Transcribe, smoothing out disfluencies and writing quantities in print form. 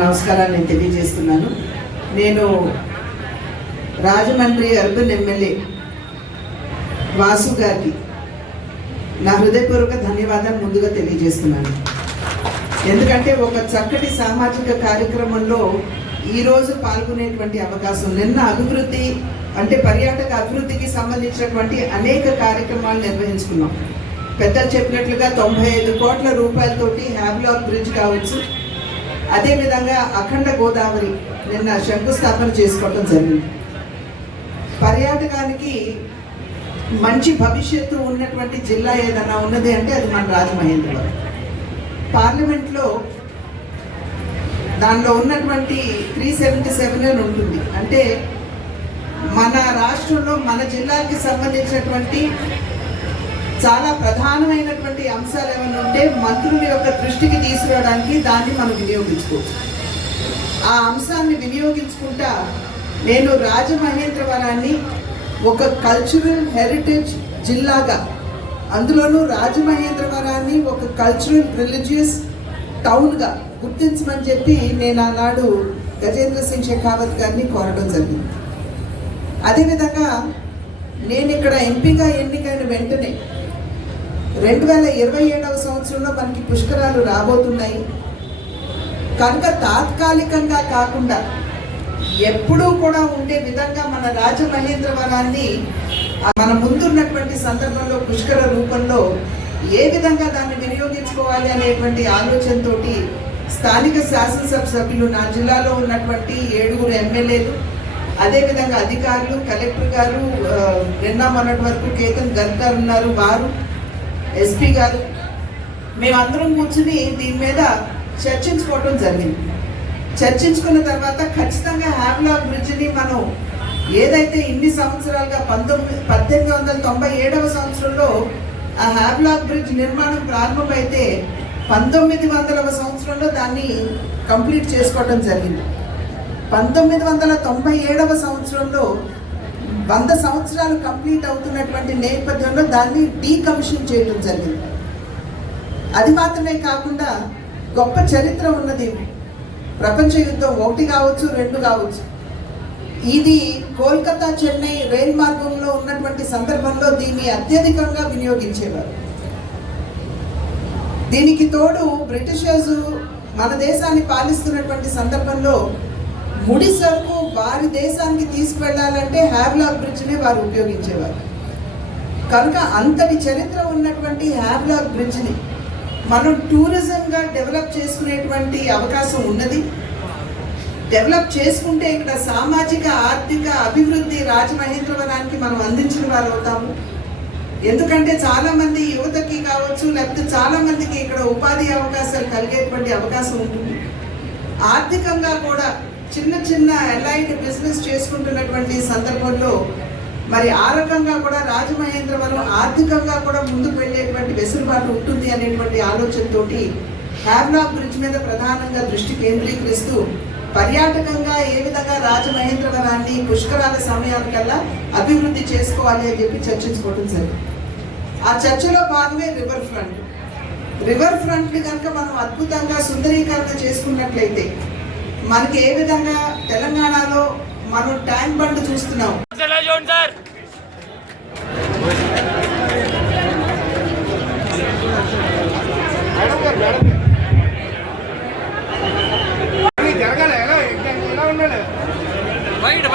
నమస్కారాన్ని తెలియజేస్తున్నాను. నేను Rajahmundry urban MLA Vasu గారికి నా హృదయపూర్వక ధన్యవాదాలు ముందుగా తెలియజేస్తున్నాను. ఎందుకంటే ఒక చక్కటి సామాజిక కార్యక్రమంలో ఈరోజు పాల్గొనేటువంటి అవకాశం, నిన్న అభివృద్ధి అంటే పర్యాటక అభివృద్ధికి సంబంధించినటువంటి అనేక కార్యక్రమాలు నిర్వహించుకున్నాం. పెద్దలు చెప్పినట్లుగా 95 కోట్ల రూపాయలతోటి హ్యావ్లాక్ బ్రిడ్జ్ కావచ్చు, అదేవిధంగా అఖండ గోదావరి నిన్న శంకుస్థాపన చేసుకోవడం జరిగింది. పర్యాటకానికి మంచి భవిష్యత్తు ఉన్నటువంటి జిల్లా ఏదన్నా ఉన్నది అంటే అది మన రాజమహేంద్రవరం. పార్లమెంట్లో దానిలో ఉన్నటువంటి 377 అని ఉంటుంది. అంటే మన రాష్ట్రంలో మన జిల్లాకి సంబంధించినటువంటి చాలా ప్రధానమైనటువంటి అంశాలు ఏమైనా ఉంటే మంత్రుల యొక్క దృష్టికి తీసుకురావడానికి దాన్ని మనం వినియోగించుకోవచ్చు. ఆ అంశాన్ని వినియోగించుకుంటా నేను రాజమహేంద్రవరాన్ని ఒక కల్చరల్ హెరిటేజ్ జిల్లాగా, అందులోనూ రాజమహేంద్రవరాన్ని ఒక కల్చరల్ రిలీజియస్ టౌన్గా గుర్తించమని చెప్పి నేను ఆనాడు గజేంద్ర సింగ్ షెకావత్ గారిని కోరడం జరిగింది. అదేవిధంగా నేను ఇక్కడ ఎంపీగా ఎన్నికైన వెంటనే 2027వ సంవత్సరంలో మనకి పుష్కరాలు రాబోతున్నాయి కనుక తాత్కాలికంగా కాకుండా ఎప్పుడూ కూడా ఉండే విధంగా మన రాజమహేంద్రవరాన్ని మన ముందున్నటువంటి సందర్భంలో పుష్కర రూపంలో ఏ విధంగా దాన్ని వినియోగించుకోవాలి అనేటువంటి ఆలోచనతోటి స్థానిక శాసనసభ సభ్యులు, నా జిల్లాలో ఉన్నటువంటి 7 ఎమ్మెల్యేలు, అదేవిధంగా అధికారులు, కలెక్టర్ గారు, నిన్న మొన్నటి వరకు కేతన్ గర్గ్ గారు ఉన్నారు, వారు ఎస్పీ గారు, మేమందరం కూర్చుని దీని మీద చర్చించుకోవటం జరిగింది. చర్చించుకున్న తర్వాత ఖచ్చితంగా హ్యావ్లాక్ బ్రిడ్జ్ని మనం ఏదైతే ఇన్ని సంవత్సరాలుగా 1897వ సంవత్సరంలో ఆ హ్యావ్లాక్ బ్రిడ్జ్ నిర్మాణం ప్రారంభమైతే 1900వ సంవత్సరంలో దాన్ని కంప్లీట్ చేసుకోవడం జరిగింది. 1997వ సంవత్సరంలో 100 సంవత్సరాలు కంప్లీట్ అవుతున్నటువంటి నేపథ్యంలో దాన్ని డీకమిషన్ చేయడం జరిగింది. అది మాత్రమే కాకుండా గొప్ప చరిత్ర ఉన్నది. ప్రపంచ యుద్ధం 1 కావచ్చు, 2 కావచ్చు, ఇది కోల్కతా చెన్నై రైలు మార్గంలో ఉన్నటువంటి సందర్భంలో దీన్ని అత్యధికంగా వినియోగించేవారు. దీనికి తోడు బ్రిటిషర్స్ మన దేశాన్ని పాలిస్తున్నటువంటి సందర్భంలో ముడి సరుకు వారి దేశానికి తీసుకువెళ్ళాలంటే హ్యావ్లాక్ బ్రిడ్జ్ని వారు ఉపయోగించేవారు. కనుక అంతటి చరిత్ర ఉన్నటువంటి హ్యావ్లాక్ బ్రిడ్జ్ని మనం టూరిజంగా డెవలప్ చేసుకునేటువంటి అవకాశం ఉన్నది. డెవలప్ చేసుకుంటే ఇక్కడ సామాజిక ఆర్థిక అభివృద్ధి రాజమహేంద్రవరానికి మనం అందించిన వారు అవుతాము. ఎందుకంటే చాలామంది యువతకి కావచ్చు, లేకపోతే చాలామందికి ఇక్కడ ఉపాధి అవకాశాలు కలిగేటువంటి అవకాశం ఉంటుంది. ఆర్థికంగా కూడా చిన్న చిన్న అలైడ్ బిజినెస్ చేసుకుంటున్నటువంటి సందర్భంలో మరి ఆ రకంగా కూడా రాజమహేంద్రవరం ఆర్థికంగా కూడా ముందుకు వెళ్ళేటువంటి వెసులుబాటు ఉంటుంది అనేటువంటి ఆలోచనతోటి హ్యావ్లాక్ బ్రిడ్జ్ మీద ప్రధానంగా దృష్టి కేంద్రీకరిస్తూ పర్యాటకంగా ఏ విధంగా రాజమహేంద్రవరాన్ని పుష్కరాల సమయానికల్లా అభివృద్ధి చేసుకోవాలి అని చెప్పి చర్చించుకోవడం జరిగింది. ఆ చర్చలో భాగమే రివర్ ఫ్రంట్ని కనుక మనం అద్భుతంగా సుందరీకరణ చేసుకున్నట్లయితే మనకి ఏ విధంగా తెలంగాణలో మనం ట్యాంక్ బండ్ చూస్తున్నాం. వైడ్